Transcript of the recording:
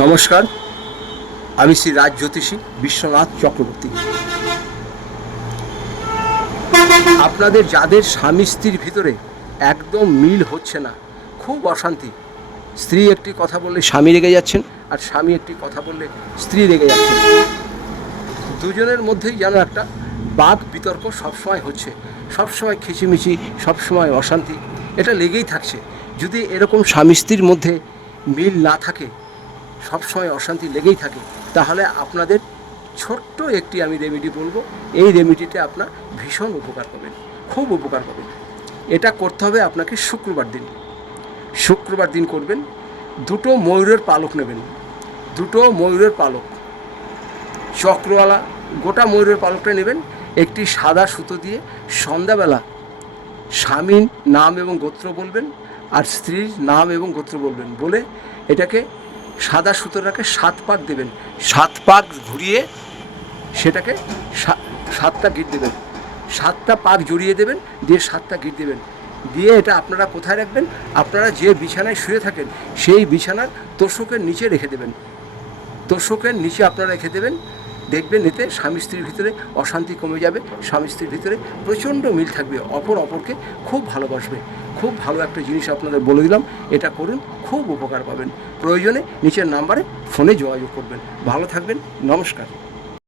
নমস্কার, আমি শ্রী রাজ জ্যোতিষী বিশ্বনাথ চক্রবর্তী। আপনাদের যাদের স্বামী স্ত্রীর ভিতরে একদম মিল হচ্ছে না, খুব অশান্তি, স্ত্রী একটি কথা বললে স্বামী রেগে যাচ্ছেন, আর স্বামী একটি কথা বললে স্ত্রী রেগে যাচ্ছেন, দুজনের মধ্যেই যেন একটা বাক বিতর্ক সবসময় হচ্ছে, সবসময় খিচিমিচি, সবসময় অশান্তি, এটা লেগেই থাকছে। যদি এরকম স্বামী স্ত্রীর মধ্যে মিল না থাকে, সবসময় অশান্তি লেগেই থাকে, তাহলে আপনাদের ছোট্ট একটি আমি রেমেডি বলবো। এই রেমেডিতে আপনার ভীষণ উপকার পাবেন, খুব উপকার পাবেন। এটা করতে হবে আপনাকে শুক্রবার দিন করবেন। দুটো ময়ূরের পালক নেবেন, দুটো ময়ূরের পালক, চক্রওয়ালা গোটা ময়ূরের পালকটা নেবেন। একটি সাদা সুতো দিয়ে সন্ধ্যাবেলা স্বামীর নাম এবং গোত্র বলবেন, আর স্ত্রীর নাম এবং গোত্র বলবেন। বলে এটাকে সাদা সুতোটাকে 7 পাক দেবেন, 7 পাক ঘুরিয়ে সেটাকে 7টা গিট দেবেন, 7টা পাক জড়িয়ে দেবেন, দিয়ে 7টা গিট দেবেন। দিয়ে এটা আপনারা কোথায় রাখবেন? আপনারা যে বিছানায় শুয়ে থাকেন সেই বিছানার তোষকের নিচে রেখে দেবেন। তোষকের নিচে আপনারা রেখে দেবেন। দেখবেন এতে স্বামী স্ত্রীর ভিতরে অশান্তি কমে যাবে, স্বামী স্ত্রীর ভিতরে প্রচণ্ড মিল থাকবে, অপরকে খুব ভালোবাসবে। খুব ভালো একটা জিনিস আপনাদের বলে দিলাম, এটা করুন, খুব উপকার পাবেন। প্রয়োজনে নিচের নাম্বারে ফোনে যোগাযোগ করবেন। ভালো থাকবেন, নমস্কার।